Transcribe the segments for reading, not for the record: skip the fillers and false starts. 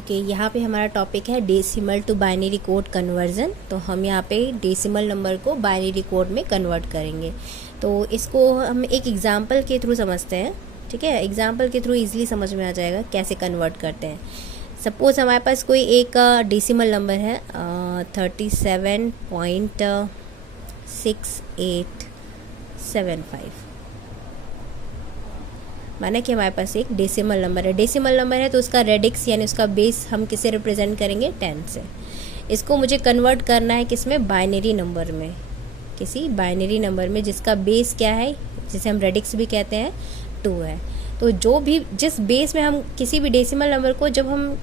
Okay, यहाँ पे हमारा टॉपिक है decimal to binary code conversion. तो हम यहाँ पे डेसिमल नंबर को बाइनरी कोड में कन्वर्ट करेंगे। तो इसको हम एक एग्जांपल के थ्रू समझते हैं, ठीक है। एग्जांपल के थ्रू इजीली समझ में आ जाएगा कैसे कन्वर्ट करते हैं। सपोज हमारे पास कोई एक डेसिमल नंबर है 37.6875, माना कि हमारे पास एक डेसिमल नंबर है। डेसिमल नंबर है तो उसका रेडिक्स यानी उसका बेस हम किसे रिप्रेजेंट करेंगे, 10 से। इसको मुझे कन्वर्ट करना है किसमें, बाइनरी नंबर में, किसी बाइनरी नंबर में जिसका बेस क्या है, जिसे हम रेडिक्स भी कहते हैं, 2 है। तो जो भी जिस बेस में हम किसी भी डेसिमल नंबर को जब हम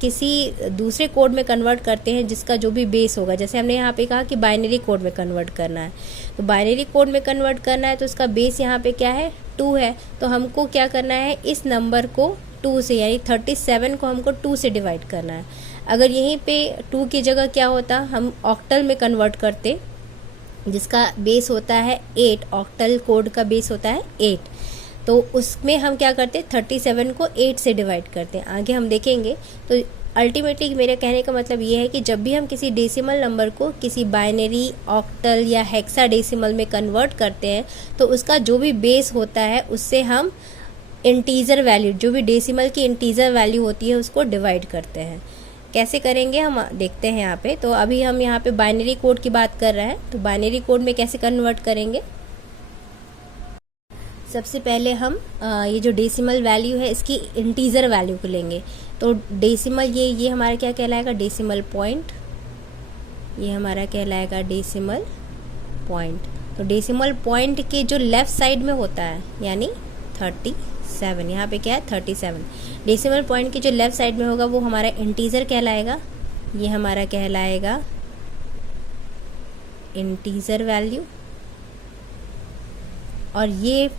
किसी दूसरे कोड में कन्वर्ट करते हैं, जिसका जो भी बेस होगा, जैसे हमने यहाँ पे कहा कि बाइनरी कोड में कन्वर्ट करना है, तो बाइनरी कोड में कन्वर्ट करना है तो उसका बेस यहाँ पे क्या है, 2 है। तो हमको क्या करना है, इस नंबर को 2 से यानी 37 को हमको 2 से डिवाइड करना है। अगर यहीं पे 2 की जगह क्या होता, हम ऑक्टल में कन्वर्ट करते, जिसका बेस होता है 8, ऑक्टल कोड का बेस होता है 8। तो उसमें हम क्या करते हैं, 37 को 8 से डिवाइड करते हैं। आगे हम देखेंगे। तो अल्टीमेटली मेरे कहने का मतलब ये है कि जब भी हम किसी डेसिमल नंबर को किसी बाइनरी, ऑक्टल या हेक्साडेसिमल में कन्वर्ट करते हैं, तो उसका जो भी बेस होता है उससे हम इंटीजर वैल्यू, जो भी डेसिमल की इंटीजर वैल्यू होती है, उसको डिवाइड करते हैं। कैसे करेंगे हम देखते हैं यहाँ पे। तो अभी हम यहाँ पे बाइनरी कोड की बात कर रहे हैं, तो बाइनरी कोड में कैसे कन्वर्ट करेंगे। सबसे पहले हम ये जो डेसिमल वैल्यू है इसकी इंटीजर वैल्यू को लेंगे। तो डेसिमल ये हमारा क्या कहलाएगा, डेसिमल पॉइंट। ये हमारा कहलाएगा डेसिमल पॉइंट। तो डेसिमल पॉइंट के जो लेफ़्ट साइड में होता है यानी 37, यहाँ पे क्या है 37, डेसिमल पॉइंट के जो लेफ़्ट साइड में होगा वो हमारा इंटीजर कहलाएगा। ये हमारा कहलाएगा इंटीजर वैल्यू। और ये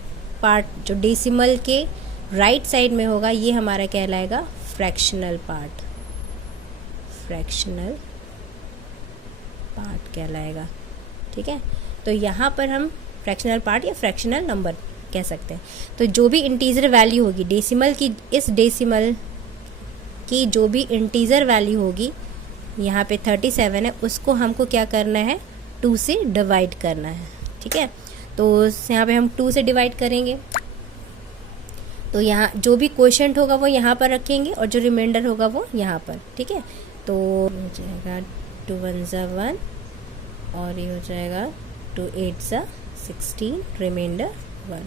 पार्ट जो डेसिमल के राइट साइड में होगा ये हमारा कहलाएगा फ्रैक्शनल पार्ट। फ्रैक्शनल पार्ट कहलाएगा, ठीक है। तो यहाँ पर हम फ्रैक्शनल पार्ट या फ्रैक्शनल नंबर कह सकते हैं। तो जो भी इंटीजर वैल्यू होगी डेसिमल की, इस डेसिमल की जो भी इंटीजर वैल्यू होगी, यहाँ पे 37 है, उसको हमको क्या करना है, 2 से डिवाइड करना है, ठीक है। तो यहाँ पे हम 2 से डिवाइड करेंगे। तो यहाँ जो भी क्वोशंट होगा वो यहाँ पर रखेंगे और जो रिमाइंडर होगा वो यहाँ पर, ठीक है। तो हो जाएगा 2 1 ज़ा 1 और ये हो जाएगा 2 8 ज़ा 16, रिमाइंडर 1,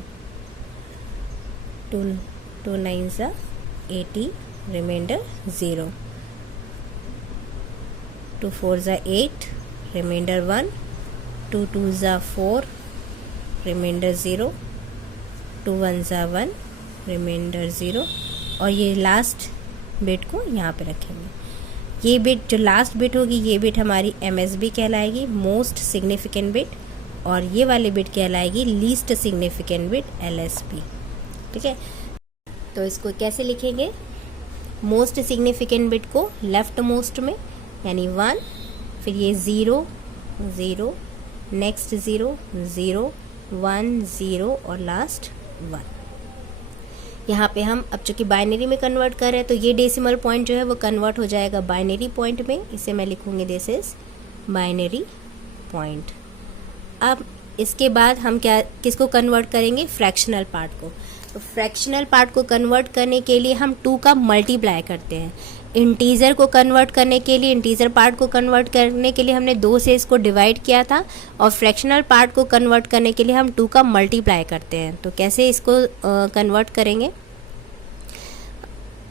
2 9 ज़ा 80, रिमाइंडर 0, 2 4 ज़ा 8, रिमाइंडर 1, 2 2 ज़ा 4, रिमाइंडर 0, 2 1 ज़ा 1, रिमाइंडर 0। और ये लास्ट बिट को यहाँ पे रखेंगे। ये बिट जो लास्ट बिट होगी ये बिट हमारी MSB कहलाएगी, मोस्ट सिग्निफिकेंट बिट, और ये वाली बिट कहलाएगी लीस्ट सिग्निफिकेंट बिट, LSB, ठीक है। तो इसको कैसे लिखेंगे, मोस्ट सिग्निफिकेंट बिट को लेफ्ट मोस्ट में यानी 1, फिर ये 0 0, नेक्स्ट 0 0 1 0 और लास्ट 1। यहाँ पे हम अब चूँकि बाइनरी में कन्वर्ट कर रहे हैं तो ये डेसिमल पॉइंट जो है वो कन्वर्ट हो जाएगा बाइनरी पॉइंट में। इसे मैं लिखूँगी दिस इज बाइनरी पॉइंट। अब इसके बाद हम किसको कन्वर्ट करेंगे, फ्रैक्शनल पार्ट को। तो फ्रैक्शनल पार्ट को कन्वर्ट करने के लिए हम 2 का मल्टीप्लाई करते हैं। इंटीजर को कन्वर्ट करने के लिए, इंटीजर पार्ट को कन्वर्ट करने के लिए हमने 2 से इसको डिवाइड किया था, और फ्रैक्शनल पार्ट को कन्वर्ट करने के लिए हम 2 का मल्टीप्लाई करते हैं। तो कैसे इसको कन्वर्ट करेंगे,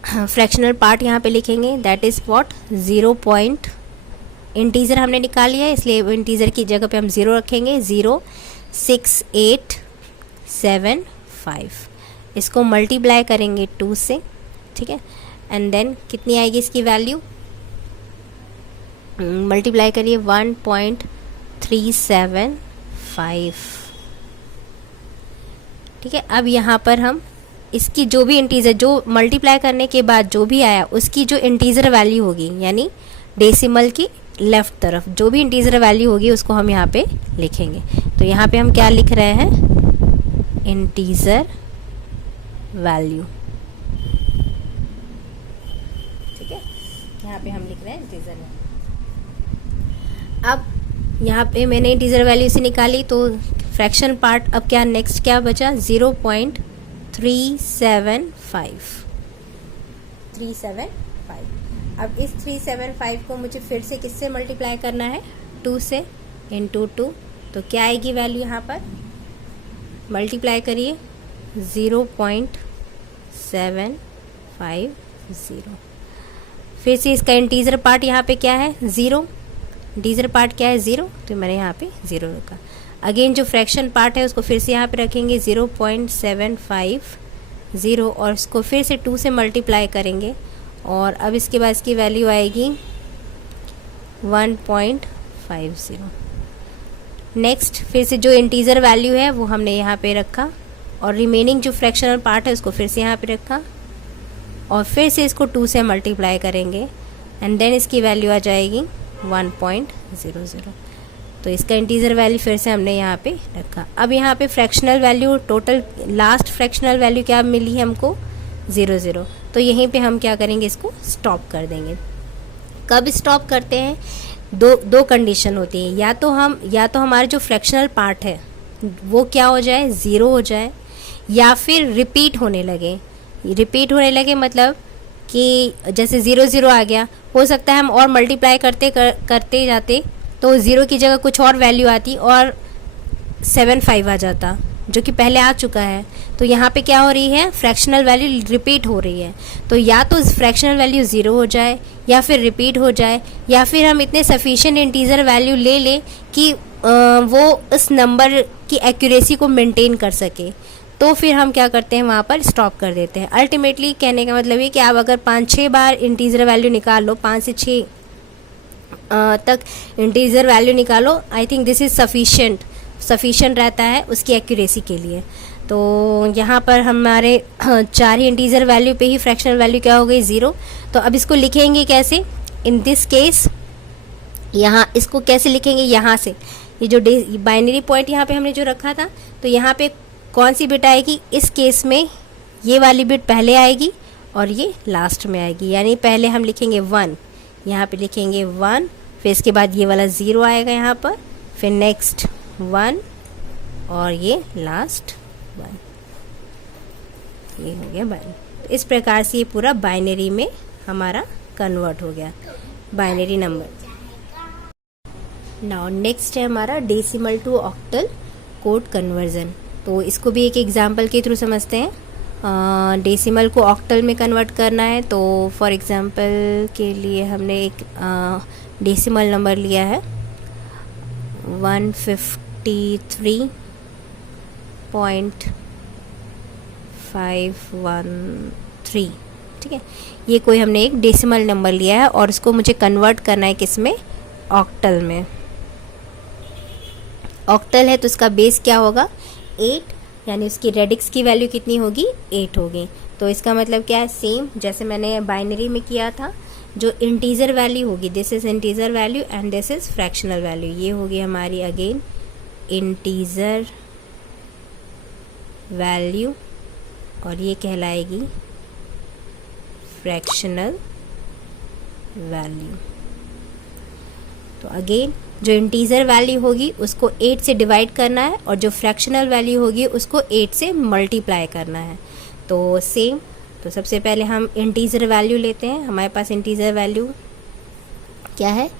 फ्रैक्शनल पार्ट यहाँ पे लिखेंगे, that is what, 0 point, integer हमने निकाल लिया है इसलिए इंटीजर की जगह पे हम 0 रखेंगे, 0.6875। इसको मल्टीप्लाई करेंगे 2 से, ठीक है। एंड देन कितनी आएगी इसकी वैल्यू, मल्टीप्लाई करिए 1.375, ठीक है। अब यहाँ पर हम इसकी जो भी इंटीजर, जो मल्टीप्लाई करने के बाद जो भी आया उसकी जो इंटीजर वैल्यू होगी यानी डेसिमल की लेफ्ट तरफ जो भी इंटीजर वैल्यू होगी उसको हम यहाँ पे लिखेंगे। तो यहाँ पे हम क्या लिख रहे हैं, इंटीजर वैल्यू, ठीक है। यहाँ पे हम लिख रहे हैं इंटीजर में। अब यहाँ पे मैंने इंटीजर वैल्यू से निकाली, तो फ्रैक्शन पार्ट अब क्या नेक्स्ट क्या बचा, 0.375। अब इस 375 को मुझे फिर से किससे मल्टीप्लाई करना है, 2 से, इंटू 2। तो क्या आएगी वैल्यू यहाँ पर, मल्टीप्लाई करिए 0.750। फिर से इसका इंटीजर पार्ट यहाँ पे क्या है, 0। इंटीजर पार्ट क्या है, 0, तो मैंने यहाँ पे 0 रखा। अगेन जो फ्रैक्शन पार्ट है उसको फिर से यहाँ पे रखेंगे 0.750 और इसको फिर से 2 से मल्टीप्लाई करेंगे। और अब इसके बाद इसकी वैल्यू आएगी 1.50। नेक्स्ट फिर से जो इंटीजर वैल्यू है वो हमने यहाँ पे रखा और रिमेनिंग जो फ्रैक्शनल पार्ट है उसको फिर से यहाँ पे रखा और फिर से इसको 2 से मल्टीप्लाई करेंगे एंड देन इसकी वैल्यू आ जाएगी 1.00। तो इसका इंटीजर वैल्यू फिर से हमने यहाँ पे रखा। अब यहाँ पे fractional value total last fractional value क्या मिली है हमको, 0. तो यहीं पे हम क्या करेंगे, इसको स्टॉप कर देंगे। कब स्टॉप करते हैं, दो कंडीशन होती है, या तो हमारा जो फ्रैक्शनल पार्ट है वो क्या हो जाए, 0 हो जाए, या फिर रिपीट होने लगे मतलब कि जैसे 0 आ गया, हो सकता है हम और मल्टीप्लाई करते जाते तो 0 की जगह कुछ और वैल्यू आती और 75 आ जाता जो कि पहले आ चुका है। तो यहाँ पे क्या हो रही है, फ्रैक्शनल वैल्यू रिपीट हो रही है। तो या तो फ्रैक्शनल वैल्यू 0 हो जाए या फिर रिपीट हो जाए, या फिर हम इतने सफिशिएंट इंटीजर वैल्यू ले लें कि वो उस नंबर की एक्यूरेसी को मेंटेन कर सके। तो फिर हम क्या करते हैं, वहाँ पर स्टॉप कर देते हैं। अल्टीमेटली कहने का मतलब ये कि आप अगर 5-6 बार इंटीजर वैल्यू निकाल लो, 5 से 6 तक इंटीजर वैल्यू निकालो, I think this is sufficient रहता है उसकी एक्यूरेसी के लिए। तो यहाँ पर हमारे 4 ही इंटीजर वैल्यू पे ही फ्रैक्शनल वैल्यू क्या हो गई, 0। तो अब इसको लिखेंगे कैसे, इन दिस केस यहाँ इसको कैसे लिखेंगे, यहाँ से ये जो बाइनरी पॉइंट यहाँ पे हमने जो रखा था, तो यहाँ पे कौन सी बिट आएगी, इस केस में ये वाली बिट पहले आएगी और ये लास्ट में आएगी। यानी पहले हम लिखेंगे 1, यहाँ पे लिखेंगे 1, फिर इसके बाद ये वाला 0 आएगा यहाँ पर, फिर नेक्स्ट 1 और ये लास्ट 1। ये हो गया बाइनरी। इस प्रकार से ये पूरा बाइनरी में हमारा कन्वर्ट हो गया, बाइनरी नंबर। नाउ नेक्स्ट है हमारा decimal to octal code conversion. तो इसको भी एक एग्जांपल के थ्रू समझते हैं। डेसिमल को ऑक्टल में कन्वर्ट करना है, तो फॉर एग्जांपल के लिए हमने एक डेसिमल नंबर लिया है 153.513, ठीक है। ये कोई हमने एक डेसिमल नंबर लिया है और इसको मुझे कन्वर्ट करना है किसमें, ऑक्टल में। ऑक्टल है तो इसका बेस क्या होगा, 8, यानी उसकी रेडिक्स की वैल्यू कितनी होगी, 8 होगी। तो इसका मतलब क्या है, सेम जैसे मैंने बाइनरी में किया था, जो इंटीजर वैल्यू होगी, this is integer value and this is fractional value. ये होगी हमारी अगेन इंटीजर वैल्यू और ये कहलाएगी फ्रैक्शनल वैल्यू। तो अगेन जो इंटीजर वैल्यू होगी उसको 8 से डिवाइड करना है और जो फ्रैक्शनल वैल्यू होगी उसको 8 से मल्टीप्लाई करना है। तो सेम, तो सबसे पहले हम इंटीजर वैल्यू लेते हैं। हमारे पास इंटीजर वैल्यू क्या है,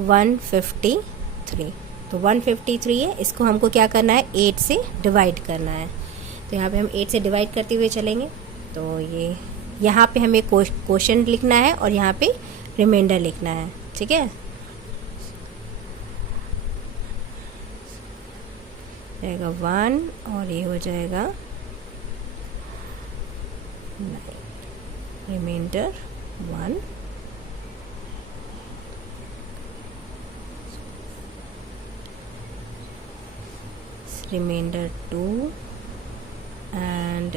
153। तो 153 है, इसको हमको क्या करना है, 8 से डिवाइड करना है। तो यहाँ पे हम 8 से डिवाइड करते हुए चलेंगे। तो ये यहाँ पे हमें क्वोशंट लिखना है और यहाँ पे रिमाइंडर लिखना है, ठीक है। जाएगा 1 और ये हो जाएगा 9, रिमाइंडर 1, रिमाइंडर 2 एंड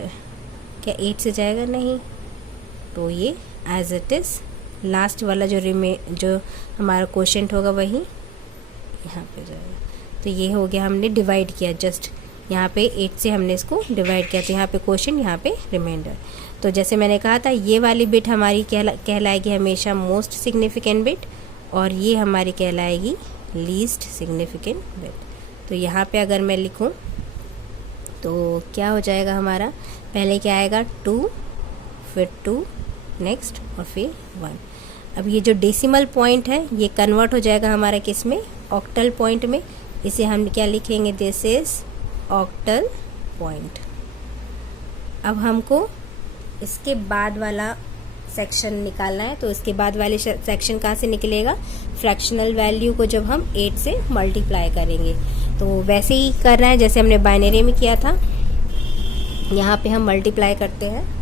क्या 8 से जाएगा, नहीं, तो ये एज इट इज़ लास्ट वाला जो हमारा क्वोशंट होगा वही यहाँ पे जाएगा। तो ये हो गया, हमने डिवाइड किया, जस्ट यहाँ पे 8 से हमने इसको डिवाइड किया, तो यहाँ पे क्वोशंट, यहाँ पे रिमाइंडर। तो जैसे मैंने कहा था ये वाली बिट हमारी कहलाएगी हमेशा मोस्ट सिग्निफिकेंट बिट और ये हमारी कहलाएगी लीस्ट सिग्निफिकेंट बिट। तो यहाँ पे अगर मैं लिखूँ तो क्या हो जाएगा हमारा, पहले क्या आएगा 2, फिर 2 नेक्स्ट और फिर 1। अब ये जो डेसिमल पॉइंट है ये कन्वर्ट हो जाएगा हमारा किस में, ऑक्टल पॉइंट में। इसे हम क्या लिखेंगे, दिस इज ऑक्टल पॉइंट। अब हमको इसके बाद वाला सेक्शन निकालना है, तो इसके बाद वाले सेक्शन कहाँ से निकलेगा, फ्रैक्शनल वैल्यू को जब हम 8 से मल्टीप्लाई करेंगे। तो वैसे ही करना है जैसे हमने बाइनरी में किया था, यहाँ पे हम मल्टीप्लाई करते हैं।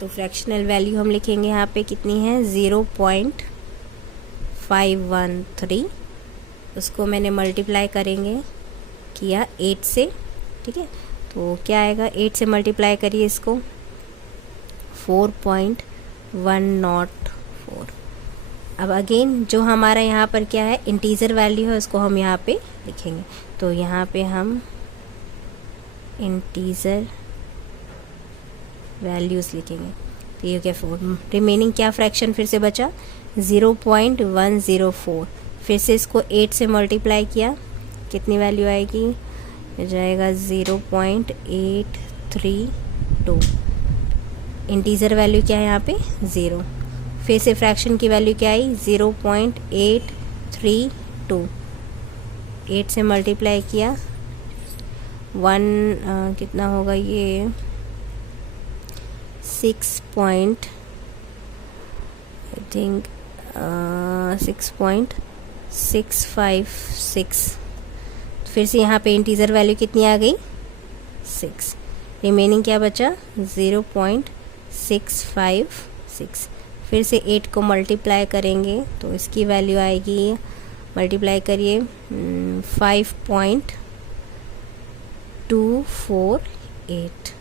तो फ्रैक्शनल वैल्यू हम लिखेंगे यहाँ पे कितनी है, 0.513। उसको मैंने मल्टीप्लाई करेंगे किया 8 से, ठीक है। तो क्या आएगा, 8 से मल्टीप्लाई करिए इसको, 4.104। अब अगेन जो हमारा यहाँ पर क्या है इंटीजर वैल्यू है उसको हम यहाँ पे लिखेंगे। तो यहाँ पे हम इंटीजर वैल्यूज़ लिखेंगे। तो ये क्या 4, रिमेनिंग क्या फ्रैक्शन फिर से बचा 0.104। फिर से इसको 8 से मल्टीप्लाई किया, कितनी वैल्यू आएगी, हो जाएगा 0.832। इंटीजर वैल्यू क्या है यहाँ पे 0। फिर से फ्रैक्शन की वैल्यू क्या आई 0.832। 8 से मल्टीप्लाई किया 1 कितना होगा ये 6.656। फिर से यहाँ पे इंटीजर वैल्यू कितनी आ गई 6। रिमेनिंग क्या बचा 0.656। फिर से 8 को मल्टीप्लाई करेंगे तो इसकी वैल्यू आएगी, मल्टीप्लाई करिए 5.248।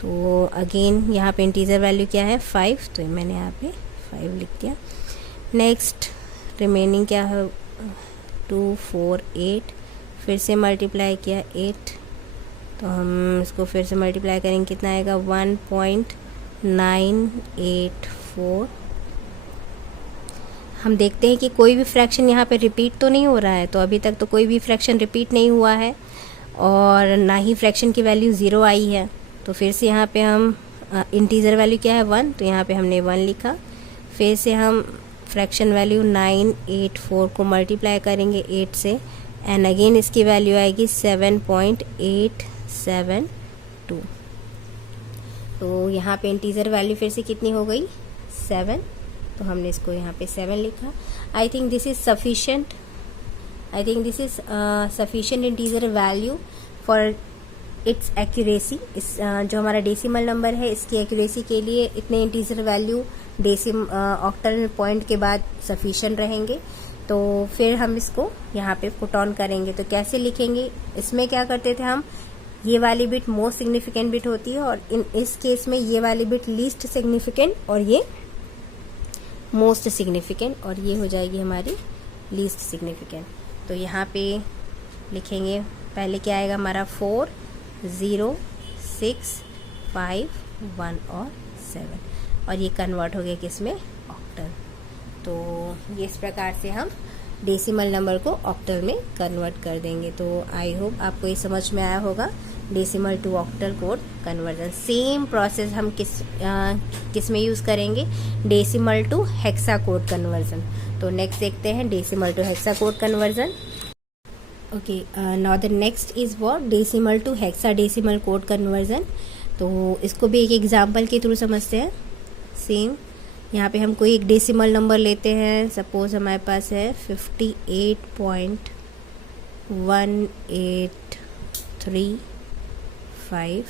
तो अगेन यहाँ पे इंटीजर वैल्यू क्या है 5, तो मैंने यहाँ पे 5 लिख दिया। नेक्स्ट रिमेनिंग क्या है 248। फिर से मल्टीप्लाई किया 8, तो हम इसको फिर से मल्टीप्लाई करेंगे, कितना आएगा 1.984। हम देखते हैं कि कोई भी फ्रैक्शन यहाँ पे रिपीट तो नहीं हो रहा है, तो अभी तक तो कोई भी फ्रैक्शन रिपीट नहीं हुआ है और ना ही फ्रैक्शन की वैल्यू 0 आई है। तो फिर से यहाँ पे हम इंटीजर वैल्यू क्या है 1, तो यहाँ पे हमने 1 लिखा। फिर से हम फ्रैक्शन वैल्यू 984 को मल्टीप्लाई करेंगे 8 से, एंड अगेन इसकी वैल्यू आएगी 7.872। तो यहाँ पे इंटीजर वैल्यू फिर से कितनी हो गई 7, तो हमने इसको यहाँ पे 7 लिखा। I think this is sufficient, I think this is sufficient integer value for its accuracy. इस जो हमारा डेसिमल नंबर है इसकी एक्यूरेसी के लिए इतने इंटीजर वैल्यू ऑक्टल पॉइंट के बाद सफिशिएंट रहेंगे। तो फिर हम इसको यहाँ पे पुट ऑन करेंगे। तो कैसे लिखेंगे, इसमें क्या करते थे हम, ये वाली बिट मोस्ट सिग्निफिकेंट बिट होती है और इस केस में ये वाली बिट लीस्ट सिग्निफिकेंट और ये मोस्ट सिग्निफिकेंट, और ये हो जाएगी हमारी लीस्ट सिग्निफिकेंट। तो यहाँ पे लिखेंगे, पहले क्या आएगा हमारा 4, 0, 6, 5, 1 और 7, और ये कन्वर्ट हो गया किसमें ऑक्टल। तो ये इस प्रकार से हम डेसिमल नंबर को ऑक्टल में कन्वर्ट कर देंगे। तो आई होप आपको ये समझ में आया होगा, decimal to octal code conversion. Same process हम किस में यूज़ करेंगे, decimal to hexa code conversion. तो नेक्स्ट देखते हैं decimal to hexa code conversion. Okay, now the next is what, decimal to hexadecimal code conversion. तो इसको भी एक एग्जांपल के थ्रू समझते हैं। सेम यहाँ पे हम कोई एक डेसिमल नंबर लेते हैं, सपोज हमारे पास है 58.1835।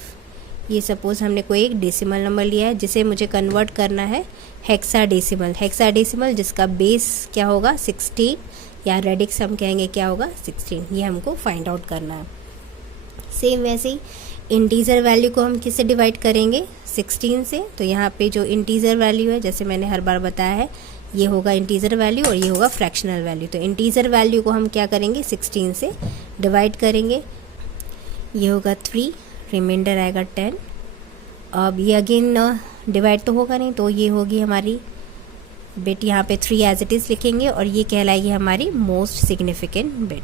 ये सपोज हमने कोई एक डेसिमल नंबर लिया है जिसे मुझे कन्वर्ट करना है हेक्साडेसिमल जिसका बेस क्या होगा 16, या रेडिक्स हम कहेंगे क्या होगा 16। ये हमको फाइंड आउट करना है। सेम वैसे ही इंटीजर वैल्यू को हम किससे डिवाइड करेंगे 16 से। तो यहाँ पे जो इंटीजर वैल्यू है, जैसे मैंने हर बार बताया है, ये होगा इंटीजर वैल्यू और ये होगा फ्रैक्शनल वैल्यू। तो इंटीजर वैल्यू को हम क्या करेंगे 16 से डिवाइड करेंगे, ये होगा 3, रिमाइंडर आएगा 10। अब ये अगेन डिवाइड तो होगा नहीं, तो ये होगी हमारी बिट, यहाँ पे 3 एज इट इज़ लिखेंगे और ये कहलाएगी हमारी मोस्ट सिग्निफिकेंट बिट,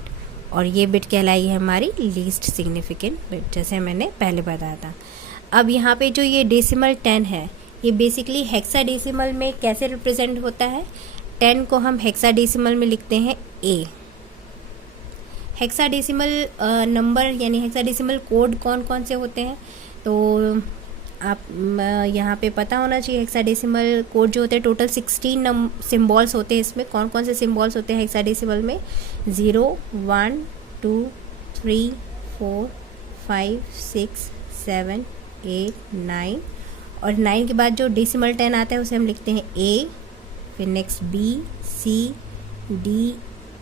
और ये बिट कहलाएगी हमारी लीस्ट सिग्निफिकेंट बिट, जैसे मैंने पहले बताया था। अब यहाँ पे जो ये डेसिमल 10 है, ये बेसिकली हेक्साडेसिमल में कैसे रिप्रेजेंट होता है? 10 को हम हेक्साडेसिमल में लिखते हैं A। हेक्साडेसिमल नंबर यानी हेक्साडेसिमल कोड कौन कौन से होते हैं, तो आप यहाँ पे पता होना चाहिए। हेक्साडेसिमल कोड जो होते हैं टोटल 16 सिम्बॉल्स होते हैं। इसमें कौन कौन से सिम्बॉल्स होते हैं हेक्साडेसिमल में? 0, 1, 2, 3, 4, 5, 6, 7, 8, 9, और 9 के बाद जो डेसिमल 10 आता है उसे हम लिखते हैं A, फिर next B, C, D,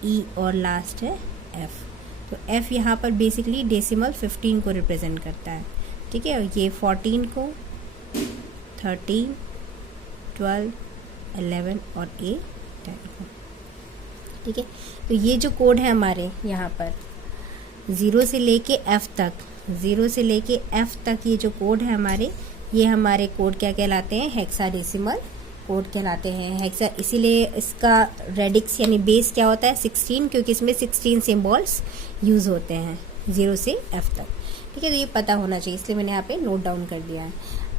E और लास्ट है F। तो F यहाँ पर बेसिकली डेसिमल 15 को रिप्रेजेंट करता है, ठीक है। और ये 14 को, 13, 12, 11 और A 10 को, ठीक है। तो ये जो कोड है हमारे यहाँ पर 0 से लेके F तक, 0 से लेके F तक ये जो कोड है हमारे, ये हमारे कोड क्या कहलाते हैं? हेक्साडेसिमल कोड कहलाते हैं। हेक्सा इसीलिए इसका रेडिक्स यानी बेस क्या होता है? 16, क्योंकि इसमें 16 सिम्बॉल्स यूज़ होते हैं 0 से F तक, ठीक है। तो ये पता होना चाहिए, इसलिए मैंने यहाँ पे नोट डाउन कर दिया है।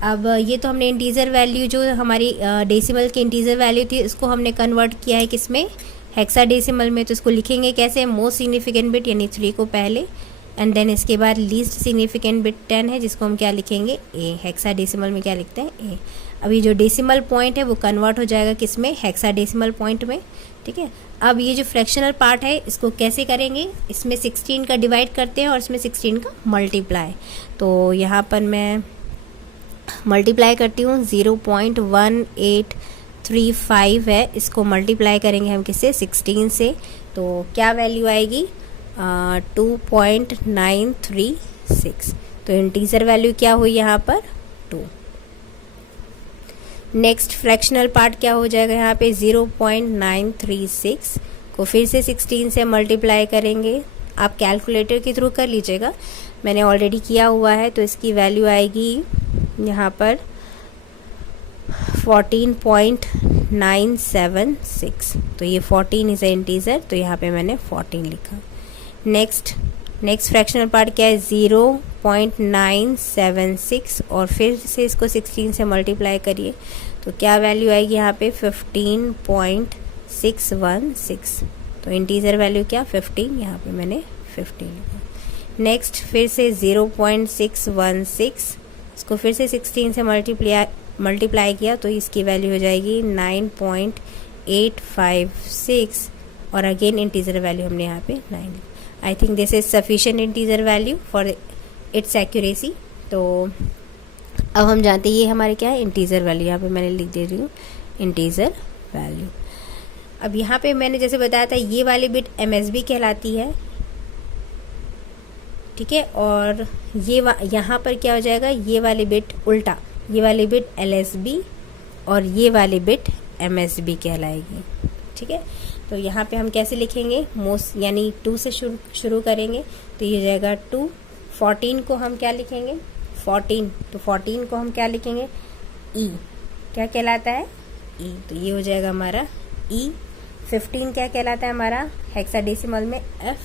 अब ये तो हमने इंटीजर वैल्यू जो हमारी डेसिमल की इंटीजर वैल्यू थी, इसको हमने कन्वर्ट किया है किसमें? हेक्साडेसिमल में। तो इसको लिखेंगे कैसे? मोस्ट सिग्निफिकेंट बिट यानी 3 को पहले, एंड देन इसके बाद लीस्ट सिग्निफिकेंट बिट 10 है, जिसको हम क्या लिखेंगे? A। हेक्साडेसिमल में क्या लिखते हैं? A। अभी जो डेसिमल पॉइंट है वो कन्वर्ट हो जाएगा किसमें? हेक्साडेसिमल पॉइंट में, ठीक है। अब ये जो फ्रैक्शनल पार्ट है इसको कैसे करेंगे? इसमें 16 का डिवाइड करते हैं और इसमें 16 का मल्टीप्लाई। तो यहाँ पर मैं मल्टीप्लाई करती हूँ, 0.1835 है, इसको मल्टीप्लाई करेंगे हम किससे? 16 से। तो क्या वैल्यू आएगी? 2.936। तो इंटीजर वैल्यू क्या हुई यहाँ पर? 2। नेक्स्ट फ्रैक्शनल पार्ट क्या हो जाएगा यहाँ पे? 0.936 को फिर से 16 से मल्टीप्लाई करेंगे। आप कैलकुलेटर के थ्रू कर लीजिएगा, मैंने ऑलरेडी किया हुआ है। तो इसकी वैल्यू आएगी यहाँ पर 14.976। तो ये 14 इज़ ए इंटीजर, तो यहाँ पे मैंने 14 लिखा। नेक्स्ट फ्रैक्शनल पार्ट क्या है? 0.976 और फिर से इसको 16 से मल्टीप्लाई करिए, तो क्या वैल्यू आएगी यहाँ पे? 15.616। तो इंटीजर वैल्यू क्या? 15, यहाँ पे मैंने 15 लिखा। नेक्स्ट फिर से 0.616, इसको फिर से 16 से मल्टीप्लाई किया, तो इसकी वैल्यू हो जाएगी 9.856, और अगेन इंटीजर वैल्यू हमने यहाँ पे 9। I think this is sufficient integer value for its accuracy. तो अब हम जानते हैं ये हमारे क्या है? Integer value. यहाँ पे मैंने लिख दे रही हूँ इंटीजर वैल्यू। अब यहाँ पे मैंने जैसे बताया था ये वाली बिट MSB कहलाती है, ठीक है। और ये यहाँ पर क्या हो जाएगा? ये वाली बिट उल्टा, ये वाली बिट LSB और ये वाली बिट MSB कहलाएगी, ठीक है। तो यहाँ पे हम कैसे लिखेंगे? मोस्ट यानी 2 से शुरू करेंगे, तो ये हो जाएगा 2। 14 को हम क्या लिखेंगे? 14, तो 14 को हम क्या लिखेंगे? E। क्या कहलाता है? E। तो ये हो जाएगा हमारा E। 15 क्या कहलाता है हमारा हेक्साडेसिमल में? F।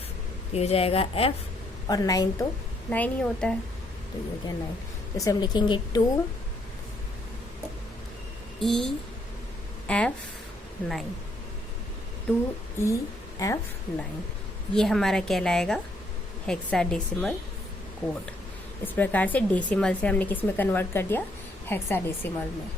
ये हो जाएगा F, और 9 तो 9 ही होता है, तो ये हो गया 9। तो इसे हम लिखेंगे 2 EF 9, 2EF9। ये हमारा कहलाएगा हेक्साडेसिमल कोड। इस प्रकार से डेसिमल से हमने किस में कन्वर्ट कर दिया? हेक्साडेसिमल में।